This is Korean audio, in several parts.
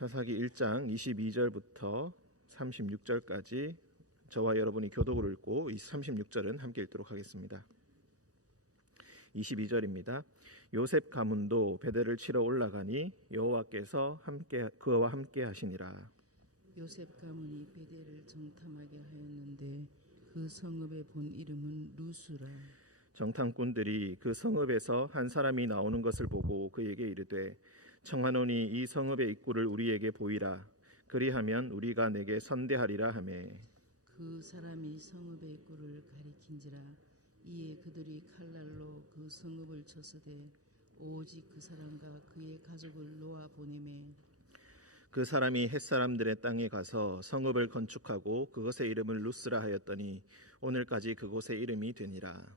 사사기 1장 22절부터 36절까지 저와 여러분이 교독을 읽고 이 36절은 함께 읽도록 하겠습니다. 22절입니다. 요셉 가문도 베델을 치러 올라가니 여호와께서 그와 함께 하시니라. 요셉 가문이 베델을 정탐하게 하였는데 그 성읍의 본 이름은 루스라. 정탐꾼들이 그 성읍에서 한 사람이 나오는 것을 보고 그에게 이르되 청하노니 이 성읍의 입구를 우리에게 보이라. 그리하면 우리가 내게 선대하리라 하매 그 사람이 성읍의 입구를 가리킨지라. 이에 그들이 칼날로 그 성읍을 쳤으되 오직 그 사람과 그의 가족을 놓아 보내매 그 사람이 헷사람들의 땅에 가서 성읍을 건축하고 그것의 이름을 루스라 하였더니 오늘까지 그곳의 이름이 되니라.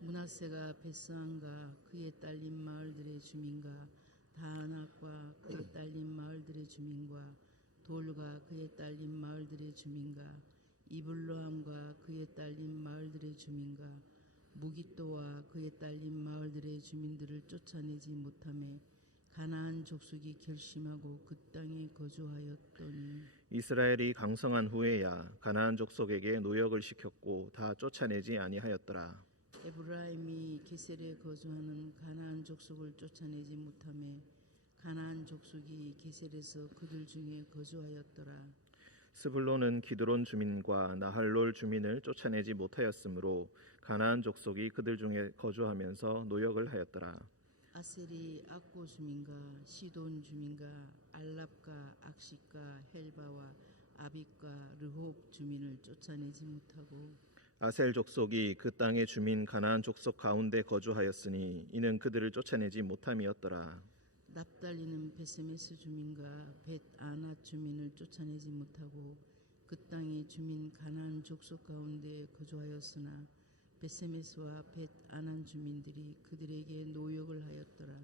므낫세가 벳스안과 그의 딸린 마을들의 주민과 다안악과 그의 딸린 마을들의 주민과 돌과 그의 딸린 마을들의 주민과 이블로함과 그의 딸린 마을들의 주민과 무깃도와 그의 딸린 마을들의 주민들을 쫓아내지 못하매 가나안 족속이 결심하고 그 땅에 거주하였더니 이스라엘이 강성한 후에야 가나안 족속에게 노역을 시켰고 다 쫓아내지 아니하였더라. 에브라임이 게셀에 거주하는 가나안 족속을 쫓아내지 못하매 가나안 족속이 게셀에서 그들 중에 거주하였더라. 스불론은 기드론 주민과 나할롤 주민을 쫓아내지 못하였으므로 가나안 족속이 그들 중에 거주하면서 노역을 하였더라. 아셀이 악고 주민과 시돈 주민과 알랍과 악식과 헬바와 아빅과 르홉 주민을 쫓아내지 못하고 아셀 족속이 그 땅의 주민 가나안 족속 가운데 거주하였으니 이는 그들을 쫓아내지 못함이었더라. 납달리는 베세메스 주민과 벳아낫 주민을 쫓아내지 못하고 그 땅의 주민 가나안 족속 가운데 거주하였으나 베세메스와 벳아낫 주민들이 그들에게 노역을 하였더라.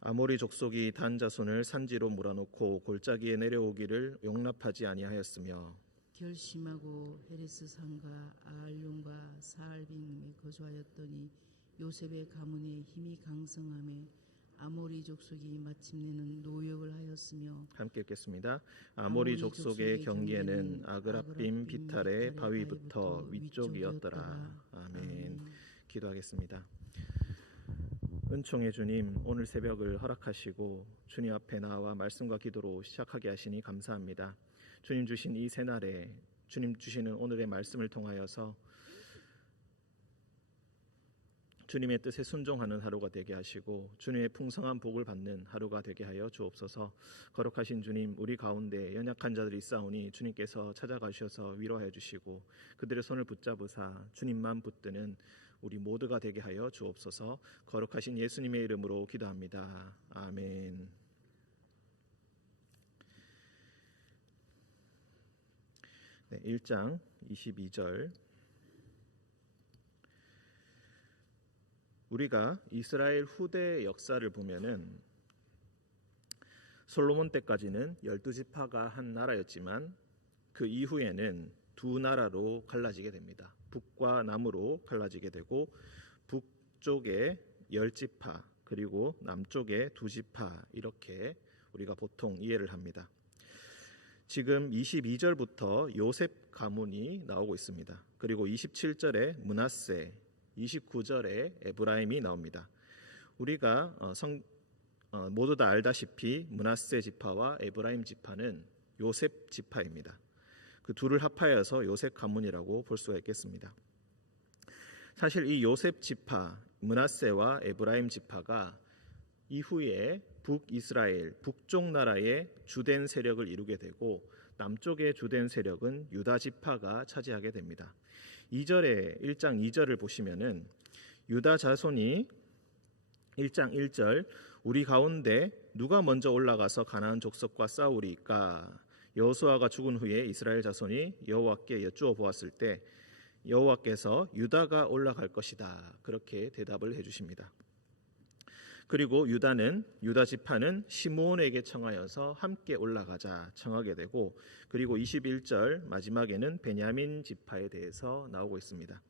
아모리 족속이 단 자손을 산지로 몰아놓고 골짜기에 내려오기를 용납하지 아니하였으며 결심하고 헤레스 산과 아알론과 사알빙에 거주하였더니 요셉의 가문의 힘이 강성함에 아모리 족속이 마침내는 노역을 하였으며 함께 읽겠습니다. 아모리 족속의 경계는 아그라빔 비탈의 바위부터 위쪽이었더라. 아멘. 기도하겠습니다. 은총의 주님, 오늘 새벽을 허락하시고 주님 앞에 나와 말씀과 기도로 시작하게 하시니 감사합니다. 주님 주신 이 새날에 주님 주시는 오늘의 말씀을 통하여서 주님의 뜻에 순종하는 하루가 되게 하시고 주님의 풍성한 복을 받는 하루가 되게 하여 주옵소서. 거룩하신 주님, 우리 가운데 연약한 자들이 있사오니 주님께서 찾아가셔서 위로하여 주시고 그들의 손을 붙잡으사 주님만 붙드는 우리 모두가 되게 하여 주옵소서. 거룩하신 예수님의 이름으로 기도합니다. 아멘. 네, 1장 22절. 우리가 이스라엘 후대 역사를 보면은 솔로몬 때까지는 12지파가 한 나라였지만 그 이후에는 두 나라로 갈라지게 됩니다. 북과 남으로 갈라지게 되고 북쪽에 10지파 그리고 남쪽에 2지파 이렇게 우리가 보통 이해를 합니다. 지금 22절부터 요셉 가문이 나오고 있습니다. 그리고 27절에 므낫세, 29절에 에브라임이 나옵니다. 우리가 모두 다 알다시피 므낫세 지파와 에브라임 지파는 요셉 지파입니다. 그 둘을 합하여서 요셉 가문이라고 볼 수가 있겠습니다. 사실 이 요셉 지파, 므낫세와 에브라임 지파가 이후에 북이스라엘, 북쪽 나라의 주된 세력을 이루게 되고 남쪽의 주된 세력은 유다 지파가 차지하게 됩니다. 2절에 1장 2절을 보시면은 유다 자손이 1장 1절 우리 가운데 누가 먼저 올라가서 가나안 족속과 싸우리까? 여호수아가 죽은 후에 이스라엘 자손이 여호와께 여쭈어 보았을 때 여호와께서 유다가 올라갈 것이다. 그렇게 대답을 해주십니다. 그리고 유다 지파는 시므온에게 청하여서 함께 올라가자 청하게 되고 그리고 21절 마지막에는 베냐민 지파에 대해서 나오고 있습니다.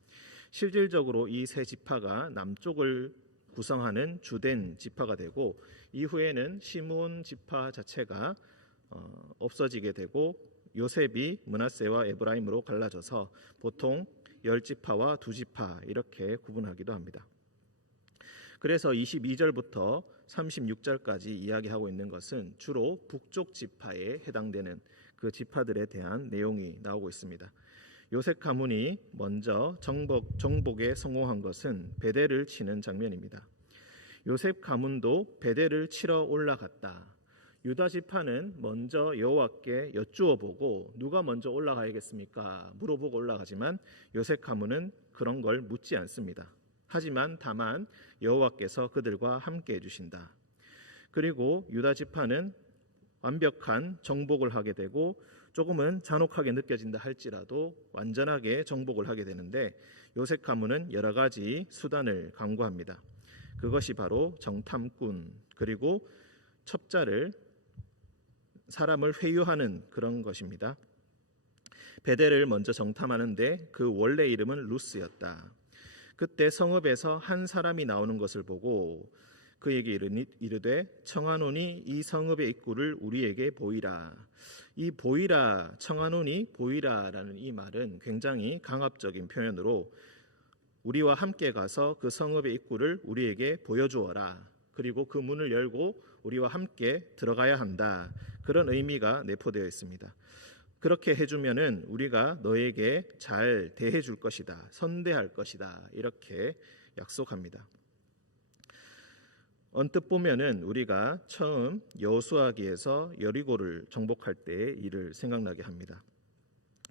실질적으로 이 세 지파가 남쪽을 구성하는 주된 지파가 되고 이후에는 시므온 지파 자체가 없어지게 되고 요셉이 므낫세와 에브라임으로 갈라져서 보통 10지파와 2지파 이렇게 구분하기도 합니다. 그래서 22절부터 36절까지 이야기하고 있는 것은 주로 북쪽 지파에 해당되는 그 지파들에 대한 내용이 나오고 있습니다. 요셉 가문이 먼저 정복에 성공한 것은 베델을 치는 장면입니다. 요셉 가문도 베델을 치러 올라갔다. 유다 지파는 먼저 여호와께 여쭈어 보고 누가 먼저 올라가야겠습니까? 물어보고 올라가지만 요셉 가문은 그런 걸 묻지 않습니다. 하지만 다만 여호와께서 그들과 함께 해주신다. 그리고 유다 지파는 완벽한 정복을 하게 되고 조금은 잔혹하게 느껴진다 할지라도 완전하게 정복을 하게 되는데 요셉 가문은 여러 가지 수단을 강구합니다. 그것이 바로 정탐꾼 그리고 첩자를 사람을 회유하는 그런 것입니다. 베델을 먼저 정탐하는데 그 원래 이름은 루스였다. 그때 성읍에서 한 사람이 나오는 것을 보고 그에게 이르되 청하노니 이 성읍의 입구를 우리에게 보이라. 이 보이라, 청하노니 보이라라는 이 말은 굉장히 강압적인 표현으로 우리와 함께 가서 그 성읍의 입구를 우리에게 보여주어라. 그리고 그 문을 열고 우리와 함께 들어가야 한다. 그런 의미가 내포되어 있습니다. 그렇게 해주면은 우리가 너에게 잘 대해줄 것이다. 선대할 것이다. 이렇게 약속합니다. 언뜻 보면은 우리가 처음 여호수아기에서 여리고를 정복할 때의 일을 생각나게 합니다.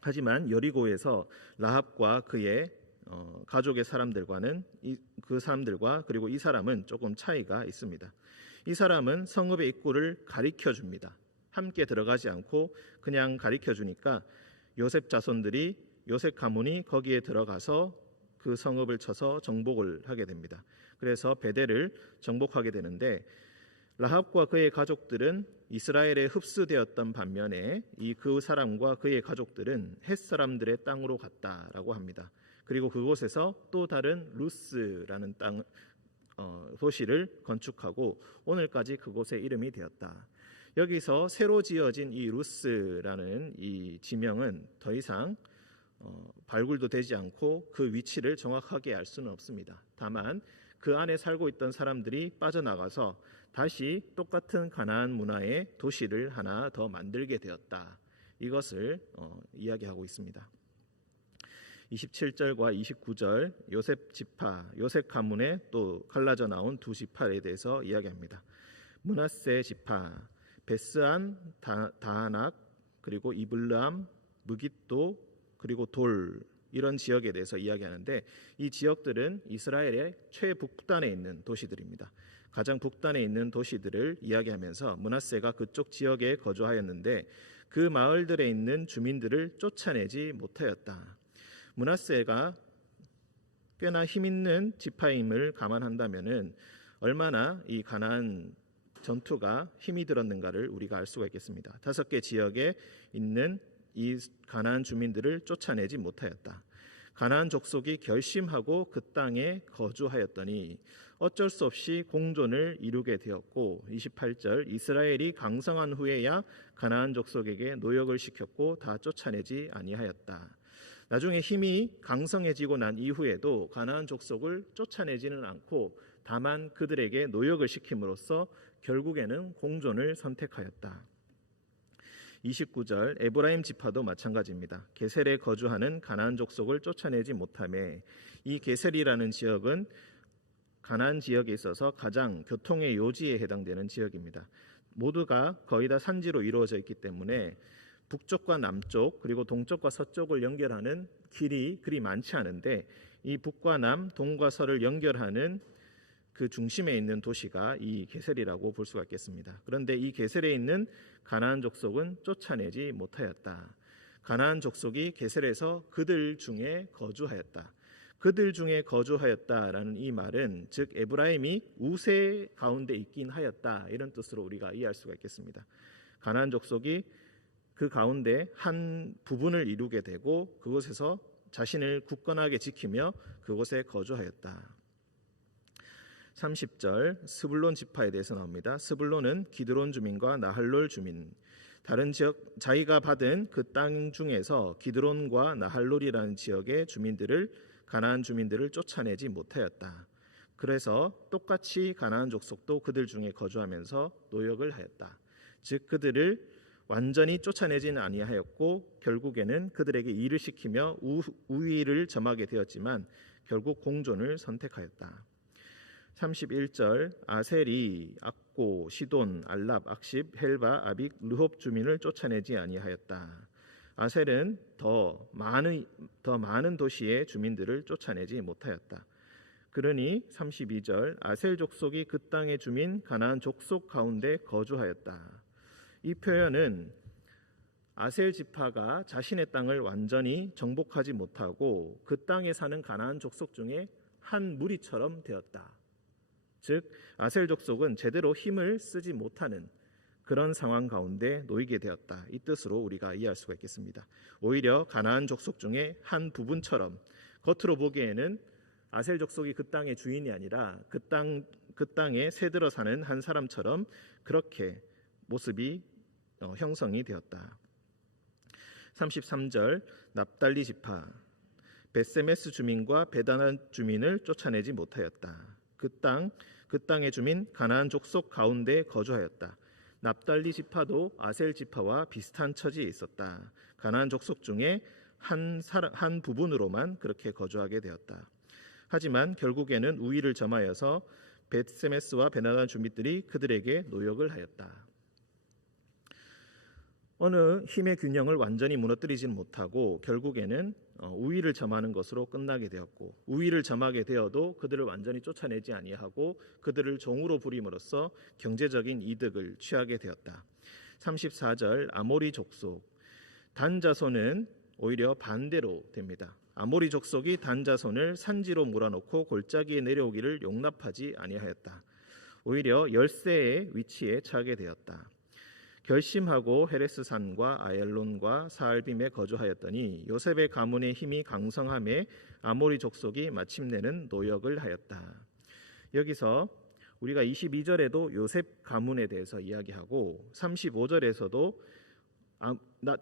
하지만 여리고에서 라합과 그의 가족의 사람들과는 그 사람들과 그리고 이 사람은 조금 차이가 있습니다. 이 사람은 성읍의 입구를 가리켜 줍니다. 함께 들어가지 않고 그냥 가리켜 주니까 요셉 자손들이 요셉 가문이 거기에 들어가서 그 성읍을 쳐서 정복을 하게 됩니다. 그래서 베델을 정복하게 되는데 라합과 그의 가족들은 이스라엘에 흡수되었던 반면에 그 사람과 그의 가족들은 헷 사람들의 땅으로 갔다라고 합니다. 그리고 그곳에서 또 다른 루스라는 도시를 건축하고 오늘까지 그곳의 이름이 되었다. 여기서 새로 지어진 이 루스라는 이 지명은 더 이상 발굴도 되지 않고 그 위치를 정확하게 알 수는 없습니다. 다만 그 안에 살고 있던 사람들이 빠져나가서 다시 똑같은 가나안 문화의 도시를 하나 더 만들게 되었다. 이것을 이야기하고 있습니다. 27절과 29절 요셉 지파, 요셉 가문에 또 갈라져 나온 2지파에 대해서 이야기합니다. 므낫세 지파, 베스안, 다하낙, 그리고 이블람, 무깃도, 그리고 돌 이런 지역에 대해서 이야기하는데 이 지역들은 이스라엘의 최북단에 있는 도시들입니다. 가장 북단에 있는 도시들을 이야기하면서 므낫세가 그쪽 지역에 거주하였는데 그 마을들에 있는 주민들을 쫓아내지 못하였다. 므낫세가 꽤나 힘있는 지파임을 감안한다면은 얼마나 이 가나안 전투가 힘이 들었는가를 우리가 알 수가 있겠습니다. 5개 지역에 있는 이 가나안 주민들을 쫓아내지 못하였다. 가나안 족속이 결심하고 그 땅에 거주하였더니 어쩔 수 없이 공존을 이루게 되었고 28절 이스라엘이 강성한 후에야 가나안 족속에게 노역을 시켰고 다 쫓아내지 아니하였다. 나중에 힘이 강성해지고 난 이후에도 가나안 족속을 쫓아내지는 않고 다만 그들에게 노역을 시킴으로써 결국에는 공존을 선택하였다. 29절 에브라임 지파도 마찬가지입니다. 게셀에 거주하는 가나안 족속을 쫓아내지 못하매 이 게셀이라는 지역은 가나안 지역에 있어서 가장 교통의 요지에 해당되는 지역입니다. 모두가 거의 다 산지로 이루어져 있기 때문에 북쪽과 남쪽 그리고 동쪽과 서쪽을 연결하는 길이 그리 많지 않은데 이 북과 남, 동과 서를 연결하는 그 중심에 있는 도시가 이 게셀이라고 볼 수가 있겠습니다. 그런데 이 게셀에 있는 가나안 족속은 쫓아내지 못하였다. 가나안 족속이 게셀에서 그들 중에 거주하였다. 그들 중에 거주하였다라는 이 말은 즉 에브라임이 우세 가운데 있긴 하였다 이런 뜻으로 우리가 이해할 수가 있겠습니다. 가나안 족속이 그 가운데 한 부분을 이루게 되고 그곳에서 자신을 굳건하게 지키며 그곳에 거주하였다. 30절 스불론 지파에 대해서 나옵니다. 스불론은 기드론 주민과 나할롤 주민, 다른 지역 자기가 받은 그 땅 중에서 기드론과 나할롤이라는 지역의 주민들을 가나안 주민들을 쫓아내지 못하였다. 그래서 똑같이 가나안 족속도 그들 중에 거주하면서 노역을 하였다. 즉 그들을 완전히 쫓아내지는 아니하였고 결국에는 그들에게 일을 시키며 우위를 점하게 되었지만 결국 공존을 선택하였다. 31절 아셀이 악고 시돈 알랍 악십 헬바 아빅 르홉 주민을 쫓아내지 아니하였다. 아셀은 더 많은 도시의 주민들을 쫓아내지 못하였다. 그러니 32절 아셀 족속이 그 땅의 주민 가나안 족속 가운데 거주하였다. 이 표현은 아셀 지파가 자신의 땅을 완전히 정복하지 못하고 그 땅에 사는 가나안 족속 중에 한 무리처럼 되었다. 즉 아셀 족속은 제대로 힘을 쓰지 못하는 그런 상황 가운데 놓이게 되었다. 이 뜻으로 우리가 이해할 수가 있겠습니다. 오히려 가나안 족속 중에 한 부분처럼 겉으로 보기에는 아셀 족속이 그 땅의 주인이 아니라 그 땅에 새들어 사는 한 사람처럼 그렇게 모습이 형성이 되었다. 33절 납달리 지파 벳세메스 주민과 베다난 주민을 쫓아내지 못하였다. 그 땅의 주민 가나안 족속 가운데 거주하였다. 납달리 지파도 아셀 지파와 비슷한 처지에 있었다. 가나안 족속 중에 한 부분으로만 그렇게 거주하게 되었다. 하지만 결국에는 우위를 점하여서 벳세메스와 베다난 주민들이 그들에게 노역을 하였다. 어느 힘의 균형을 완전히 무너뜨리지는 못하고 결국에는 우위를 점하는 것으로 끝나게 되었고 우위를 점하게 되어도 그들을 완전히 쫓아내지 아니하고 그들을 종으로 부림으로써 경제적인 이득을 취하게 되었다. 34절 아모리 족속 단 자손은 오히려 반대로 됩니다. 아모리 족속이 단 자손을 산지로 몰아넣고 골짜기에 내려오기를 용납하지 아니하였다. 오히려 열세의 위치에 처하게 되었다. 결심하고 헤레스산과 아얄론과 사알빔에 거주하였더니 요셉의 가문의 힘이 강성함에 아모리 족속이 마침내는 노역을 하였다. 여기서 우리가 22절에도 요셉 가문에 대해서 이야기하고 35절에서도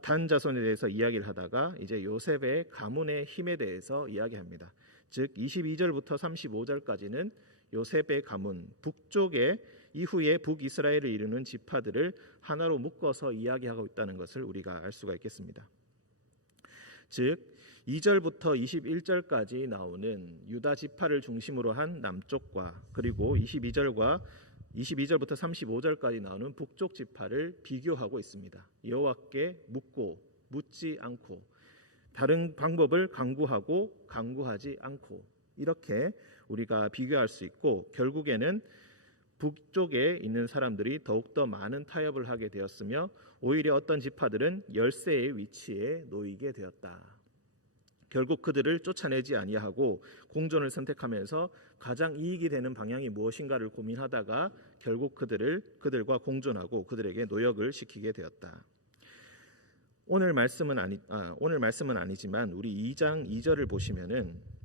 단 자손에 대해서 이야기를 하다가 이제 요셉의 가문의 힘에 대해서 이야기합니다. 즉 22절부터 35절까지는 요셉의 가문 북쪽에 이후에 북이스라엘을 이루는 지파들을 하나로 묶어서 이야기하고 있다는 것을 우리가 알 수가 있겠습니다. 즉 2절부터 21절까지 나오는 유다 지파를 중심으로 한 남쪽과 그리고 22절부터 35절까지 나오는 북쪽 지파를 비교하고 있습니다. 여호와께 묻지 않고 다른 방법을 강구하고 강구하지 않고 이렇게 우리가 비교할 수 있고 결국에는 북쪽에 있는 사람들이 더욱더 많은 타협을 하게 되었으며 오히려 어떤 지파들은 열세의 위치에 놓이게 되었다. 결국 그들을 쫓아내지 아니하고 공존을 선택하면서 가장 이익이 되는 방향이 무엇인가를 고민하다가 결국 그들과 공존하고 그들에게 노역을 시키게 되었다. 오늘 말씀은 아니지만 우리 2장 2절을 보시면은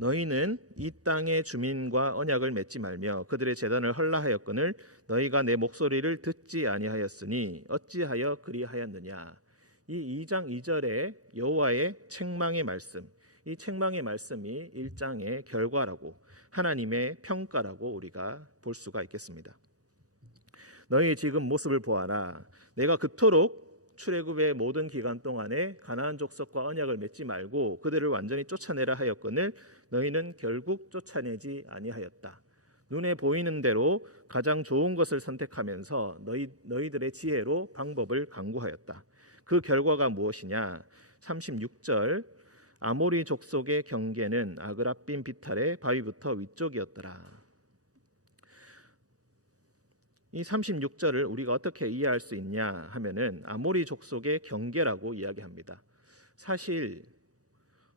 너희는 이 땅의 주민과 언약을 맺지 말며 그들의 제단을 헐라하였거늘 너희가 내 목소리를 듣지 아니하였으니 어찌하여 그리하였느냐. 이 2장 2절의 여호와의 책망의 말씀, 이 책망의 말씀이 1장의 결과라고 하나님의 평가라고 우리가 볼 수가 있겠습니다. 너희 지금 모습을 보아라. 내가 그토록 출애굽의 모든 기간 동안에 가나안 족속과 언약을 맺지 말고 그들을 완전히 쫓아내라 하였거늘 너희는 결국 쫓아내지 아니하였다. 눈에 보이는 대로 가장 좋은 것을 선택하면서 너희들의 지혜로 방법을 강구하였다. 그 결과가 무엇이냐? 36절 아모리 족속의 경계는 아그라빔 비탈의 바위부터 위쪽이었더라. 이 36절을 우리가 어떻게 이해할 수 있냐 하면은 아모리 족속의 경계라고 이야기합니다. 사실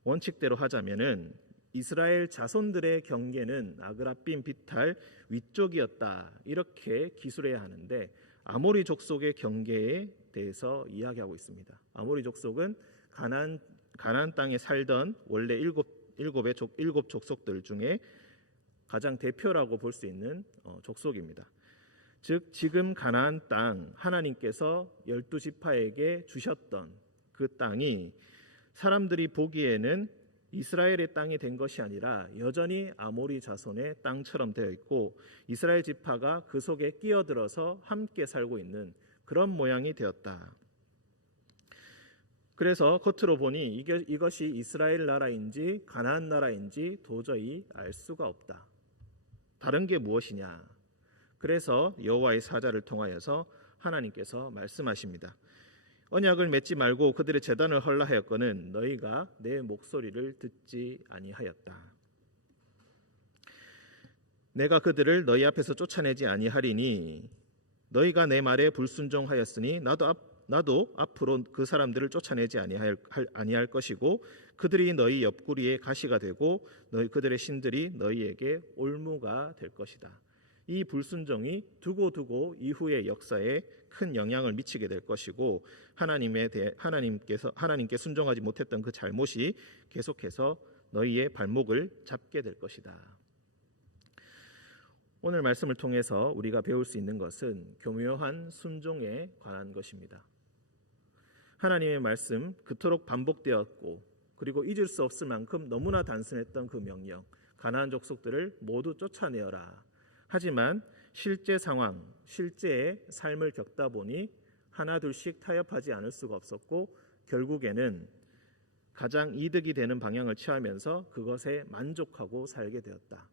원칙대로 하자면은 이스라엘 자손들의 경계는 아그라빔 비탈 위쪽이었다 이렇게 기술해야 하는데 아모리 족속의 경계에 대해서 이야기하고 있습니다. 아모리 족속은 가나안 땅에 살던 원래 일곱 족속들 중에 가장 대표라고 볼 수 있는 족속입니다. 즉 지금 가나안 땅 하나님께서 12지파에게 주셨던 그 땅이 사람들이 보기에는 이스라엘의 땅이 된 것이 아니라 여전히 아모리 자손의 땅처럼 되어 있고 이스라엘 지파가 그 속에 끼어들어서 함께 살고 있는 그런 모양이 되었다. 그래서 겉으로 보니 이것이 이스라엘 나라인지 가나안 나라인지 도저히 알 수가 없다. 다른 게 무엇이냐? 그래서 여호와의 사자를 통하여서 하나님께서 말씀하십니다. 언약을 맺지 말고 그들의 제단을 헐라 하였거늘 너희가 내 목소리를 듣지 아니하였다. 내가 그들을 너희 앞에서 쫓아내지 아니하리니 너희가 내 말에 불순종하였으니 나도 앞으로 그 사람들을 쫓아내지 아니할 것이고 그들이 너희 옆구리에 가시가 되고 그들의 신들이 너희에게 올무가 될 것이다. 이 불순종이 두고두고 이후의 역사에 큰 영향을 미치게 될 것이고 하나님께 순종하지 못했던 그 잘못이 계속해서 너희의 발목을 잡게 될 것이다. 오늘 말씀을 통해서 우리가 배울 수 있는 것은 교묘한 순종에 관한 것입니다. 하나님의 말씀 그토록 반복되었고 그리고 잊을 수 없을 만큼 너무나 단순했던 그 명령, 가나안 족속들을 모두 쫓아내어라. 하지만 실제 상황, 실제의 삶을 겪다 보니 하나둘씩 타협하지 않을 수가 없었고 결국에는 가장 이득이 되는 방향을 취하면서 그것에 만족하고 살게 되었다.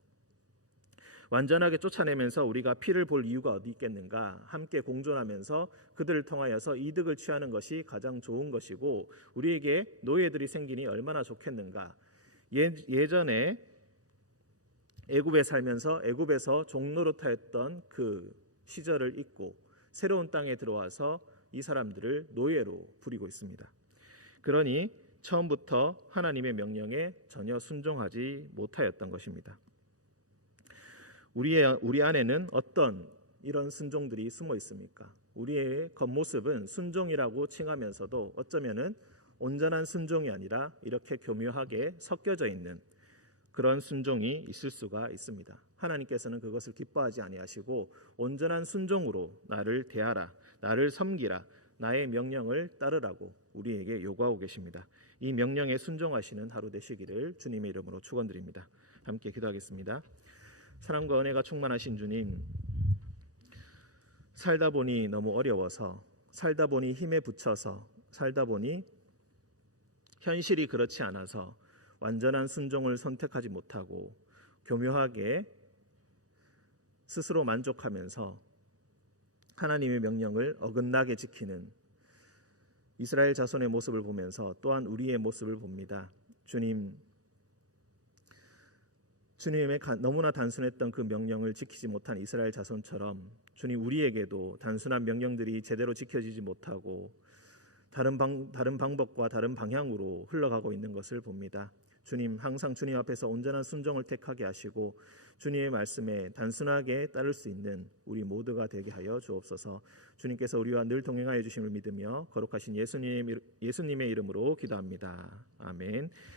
완전하게 쫓아내면서 우리가 피를 볼 이유가 어디 있겠는가? 함께 공존하면서 그들을 통하여서 이득을 취하는 것이 가장 좋은 것이고 우리에게 노예들이 생기니 얼마나 좋겠는가? 예전에 애굽에 살면서 애굽에서 종노릇하였던 그 시절을 잊고 새로운 땅에 들어와서 이 사람들을 노예로 부리고 있습니다. 그러니 처음부터 하나님의 명령에 전혀 순종하지 못하였던 것입니다. 우리 안에는 어떤 이런 순종들이 숨어 있습니까? 우리의 겉모습은 순종이라고 칭하면서도 어쩌면은 온전한 순종이 아니라 이렇게 교묘하게 섞여져 있는 그런 순종이 있을 수가 있습니다. 하나님께서는 그것을 기뻐하지 아니하시고 온전한 순종으로 나를 대하라, 나를 섬기라, 나의 명령을 따르라고 우리에게 요구하고 계십니다. 이 명령에 순종하시는 하루 되시기를 주님의 이름으로 축원드립니다. 함께 기도하겠습니다. 사랑과 은혜가 충만하신 주님, 살다 보니 너무 어려워서, 살다 보니 힘에 부쳐서, 살다 보니 현실이 그렇지 않아서 완전한 순종을 선택하지 못하고 교묘하게 스스로 만족하면서 하나님의 명령을 어긋나게 지키는 이스라엘 자손의 모습을 보면서 또한 우리의 모습을 봅니다. 주님의 너무나 단순했던 그 명령을 지키지 못한 이스라엘 자손처럼 주님 우리에게도 단순한 명령들이 제대로 지켜지지 못하고 다른 방법과 다른 방향으로 흘러가고 있는 것을 봅니다. 주님 항상 주님 앞에서 온전한 순종을 택하게 하시고 주님의 말씀에 단순하게 따를 수 있는 우리 모두가 되게 하여 주옵소서. 주님께서 우리와 늘 동행하여 주심을 믿으며 거룩하신 예수님의 이름으로 기도합니다. 아멘.